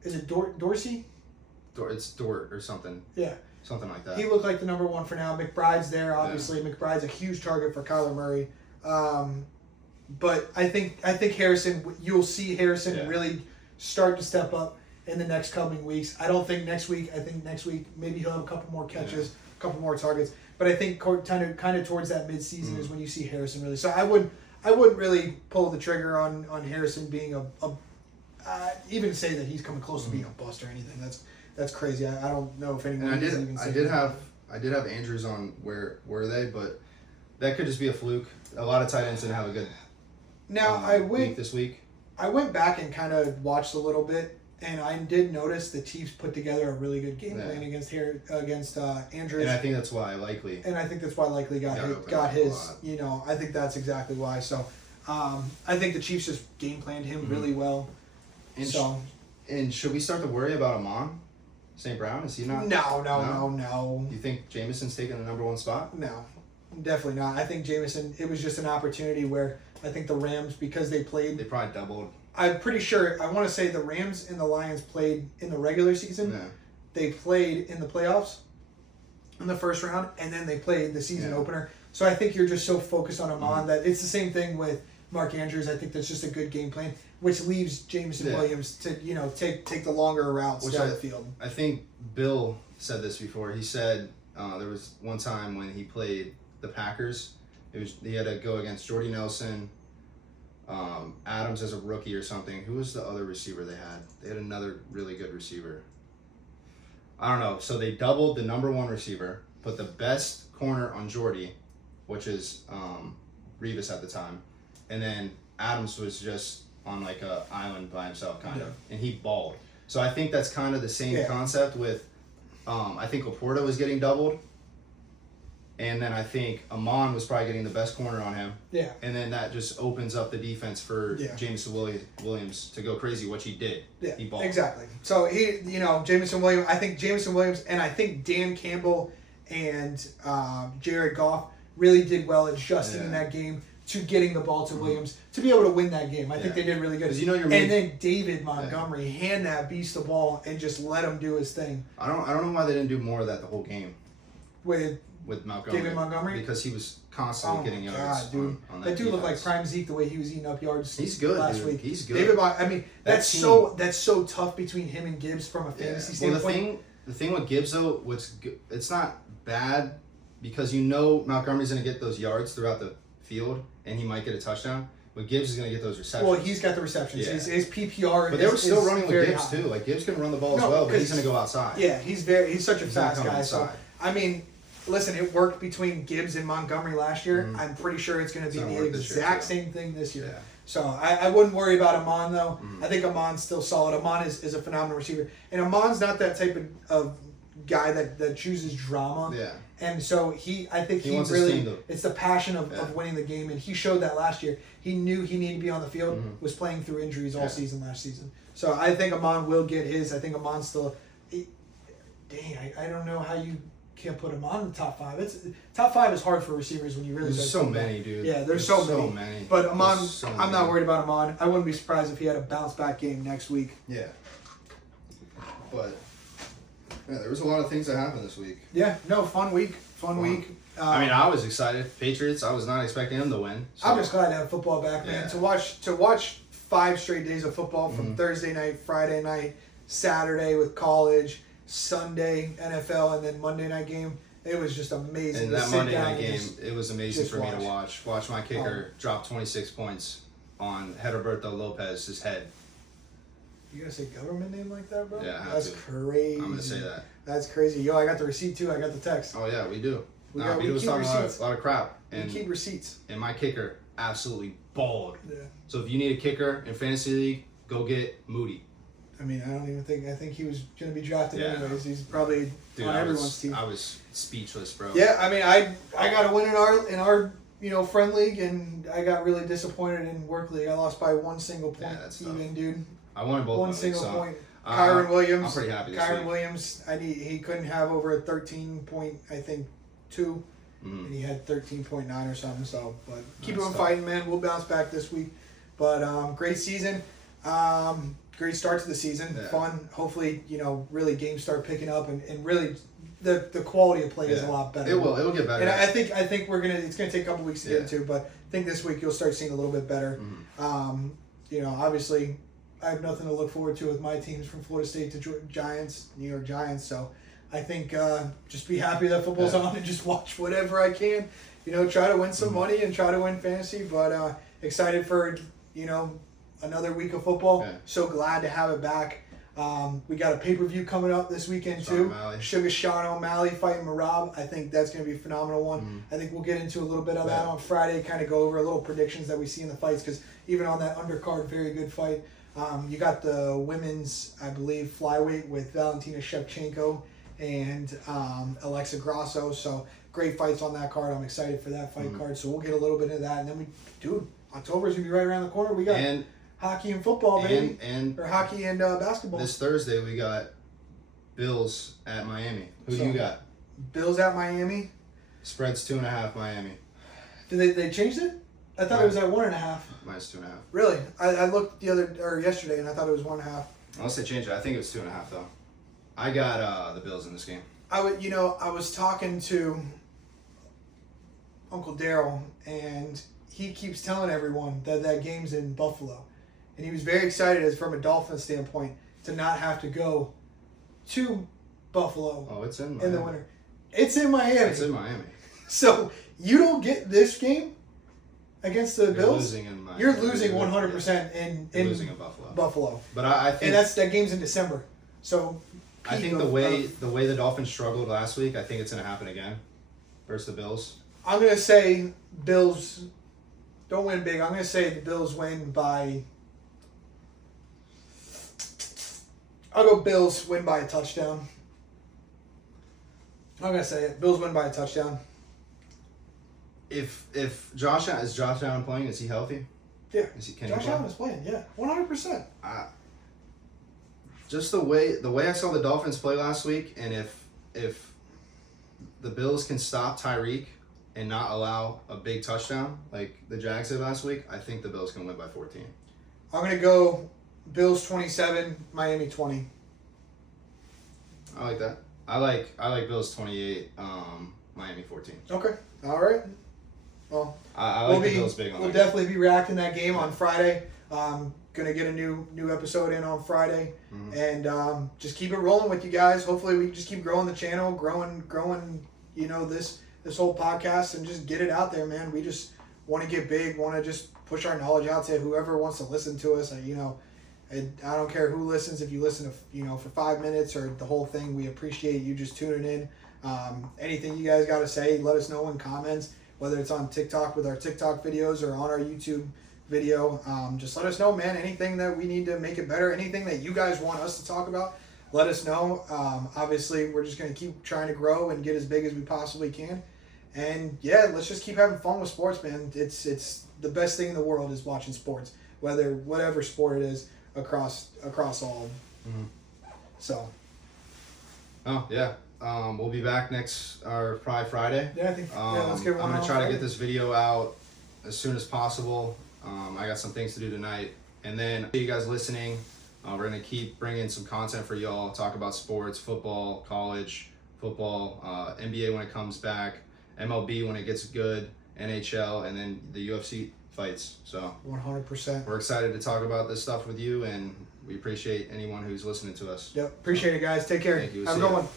Is it Dorsey? It's Dort or something. Yeah. Something like that. He looked like the number 1 for now. McBride's there, obviously. Yeah. McBride's a huge target for Kyler Murray. But I think Harrison, you'll see Harrison really start to step up in the next coming weeks. I think next week maybe he'll have a couple more catches, a couple more targets. But I think kind of towards that midseason is when you see Harrison really. So I wouldn't really pull the trigger on Harrison being even say that he's coming close to being a bust or anything. That's crazy. I don't know if anyone even I did have Andrews on where were they, but that could just be a fluke. A lot of tight ends didn't have a good week this week. I went back and kind of watched a little bit, and I did notice the Chiefs put together a really good game plan against Andrews. And I think that's why Likely. And I think that's why Likely got his. I think that's exactly why. So, I think the Chiefs just game planned him really well. And should we start to worry about Amon St. Brown? Is he not? No. You think Jameson's taking the number 1 spot? No, definitely not. I think Jameson. It was just an opportunity where I think the Rams, because they played. They probably doubled. I'm pretty sure. I want to say the Rams and the Lions played in the regular season. Yeah. They played in the playoffs in the first round, and then they played the season opener. So I think you're just so focused on Amon that it's the same thing with Mark Andrews. I think that's just a good game plan, which leaves Jameson Williams to take the longer routes down the field. I think Bill said this before. He said there was one time when he played the Packers. He had to go against Jordy Nelson, Adams as a rookie or something. Who was the other receiver they had? They had another really good receiver. I don't know. So they doubled the number 1 receiver, put the best corner on Jordy, which is Revis at the time, and then Adams was just on like a island by himself, kind of, and he balled. So I think that's kind of the same concept with. I think Laporta was getting doubled. And then I think Amon was probably getting the best corner on him. Yeah. And then that just opens up the defense for Jameson Williams to go crazy, which he did. Yeah, he balled. Exactly. So Jameson Williams. I think Jameson Williams and I think Dan Campbell and Jared Goff really did well adjusting in that game to getting the ball to Williams to be able to win that game. I think they did really good. And then David Montgomery hand that beast the ball and just let him do his thing. I don't know why they didn't do more of that the whole game. With Montgomery. David Montgomery? Because he was constantly getting yards. God, dude. On that dude looked like prime Zeke the way he was eating up yards. He's good last week. He's good. David that's so tough between him and Gibbs from a fantasy standpoint. Well, the thing with Gibbs though, it's not bad because Montgomery's going to get those yards throughout the field and he might get a touchdown. But Gibbs is going to get those receptions. Well, he's got the receptions. Yeah. His PPR. But they were still running with Gibbs high. too. Like Gibbs can run the ball as well, but he's going to go outside. Yeah, he's such a fast guy. So listen, it worked between Gibbs and Montgomery last year. Mm-hmm. I'm pretty sure it's going to be the exact same thing this year. Yeah. So I wouldn't worry about Amon though. Mm-hmm. I think Amon's still solid. Amon is a phenomenal receiver, and Amon's not that type of guy that chooses drama. Yeah. And so I think He wants his really, team to- it's the passion of winning the game, and he showed that last year. He knew he needed to be on the field, was playing through injuries all season last season. So I think Amon will get his. I think Amon's still, I don't know how you can't put him on the top 5. Top 5 is hard for receivers when you really There's so many, dude. Yeah, there's so many. But Amon, I'm not worried about Amon. I wouldn't be surprised if he had a bounce back game next week. Yeah. But yeah, there was a lot of things that happened this week. Yeah, no, fun week. I mean, I was excited. Patriots, I was not expecting them to win. So. I'm just glad to have football back, man. Yeah. To watch 5 straight days of football from Thursday night, Friday night, Saturday with college, Sunday NFL, and then Monday night game. It was just amazing. And to that sit Monday down night and game, it was amazing for me to watch. watch. Watch my kicker drop 26 points on Heriberto Lopez's head. You gotta say government name like that, bro? Yeah, I have that's to. crazy. I'm gonna say that. That's crazy. Yo, I got the receipt too. I got the text. Oh yeah, we do. We Vito was keep talking receipts. a lot of crap, We and keep receipts. my kicker absolutely balled. Yeah. So if you need a kicker in fantasy league, go get Moody. I mean, I think he was going to be drafted Yeah. anyways. He's probably on everyone's team. I was speechless, bro. Yeah, I mean, I got a win in our friend league, and I got really disappointed in work league. I lost by 1 single point. Yeah, that's even, tough. dude. I wanted both. 1 single so point. Kyron Williams. I'm pretty happy this Kyron week. Williams. He couldn't have over a 13 point. I think 2. And he had 13.9 or something. So, but keep on fighting, man. We'll bounce back this week. But great season. Great start to the season. Yeah. Fun. Hopefully, really games start picking up and really the quality of play is a lot better. It will. It'll get better. And I think it's gonna take a couple weeks to get Yeah. into, but I think this week you'll start seeing a little bit better. Obviously, I have nothing to look forward to with my teams from Florida State to Giants, New York Giants. So I think just be happy that football's on and just watch whatever I can. Try to win some money and try to win fantasy. But excited for another week of football. Yeah. So glad to have it back. We got a pay-per-view coming up this weekend Sean too. O'Malley. Sugar Sean O'Malley fighting Marab. I think that's going to be a phenomenal one. I think we'll get into a little bit of that on Friday, kind of go over a little predictions that we see in the fights, because even on that undercard, very good fight. You got the women's, I believe, flyweight with Valentina Shevchenko and Alexa Grasso. So great fights on that card. I'm excited for that fight card. So we'll get a little bit of that. And then October's going to be right around the corner. We got hockey and football, baby. Or hockey and basketball. This Thursday we got Bills at Miami. Who do you got? Bills at Miami. Spread's 2.5 Miami. Did they changed it? I thought it was at 1.5. Minus 2.5. Really? I looked yesterday and I thought it was 1.5. Unless they changed it, I think it was 2.5 though. I got the Bills in this game. I was talking to Uncle Daryl, and he keeps telling everyone that game's in Buffalo, and he was very excited, from a Dolphins standpoint, to not have to go to Buffalo. Oh, it's in Miami. In the winter. It's in Miami. It's in Miami. So you don't get this game against the Bills. You're losing 100% in losing in Buffalo. But I think that game's in December. So I think the way the Dolphins struggled last week, I think it's gonna happen again versus the Bills. I'm gonna say Bills don't win big. I'm gonna say the Bills win by. I'll go Bills win by a touchdown. I'm gonna say it. Bills win by a touchdown. If Josh Allen playing, is he healthy? Yeah. Can Josh he play? Allen is playing. Yeah, 100%. Just the way I saw the Dolphins play last week, and if the Bills can stop Tyreek and not allow a big touchdown like the Jags did last week, I think the Bills can win by 14. I'm gonna go Bills 27, Miami 20. I like that. I like Bills 28, Miami 14. Okay. All right. Well, I like the Bills big on We'll that game. definitely be reacting that game on Friday. Gonna get a new episode in on Friday, and just keep it rolling with you guys. Hopefully, we just keep growing the channel, growing. This whole podcast, and just get it out there, man. We just want to get big, want to just push our knowledge out to whoever wants to listen to us. I don't care who listens. If you listen to for 5 minutes or the whole thing, we appreciate you just tuning in. Anything you guys got to say, let us know in comments. Whether it's on TikTok with our TikTok videos or on our YouTube video, just let us know, man. Anything that we need to make it better, anything that you guys want us to talk about, let us know. Obviously, we're just going to keep trying to grow and get as big as we possibly can. And yeah, let's just keep having fun with sports, man. It's the best thing in the world is watching sports, whatever sport it is across all of them. Mhm. So. Oh yeah. We'll be back probably Friday. Yeah, I think. Let's get one. I'm gonna on try to Friday. get this video out as soon as possible. I got some things to do tonight, and then you guys listening. We're gonna keep bringing some content for y'all. Talk about sports, football, college football, NBA when it comes back, MLB when it gets good, NHL, and then the UFC fights. So 100%. we're excited to talk about this stuff with you, and we appreciate anyone who's listening to us. Yep. Appreciate it, guys. Take care. Thank you. Have a See good ya. one.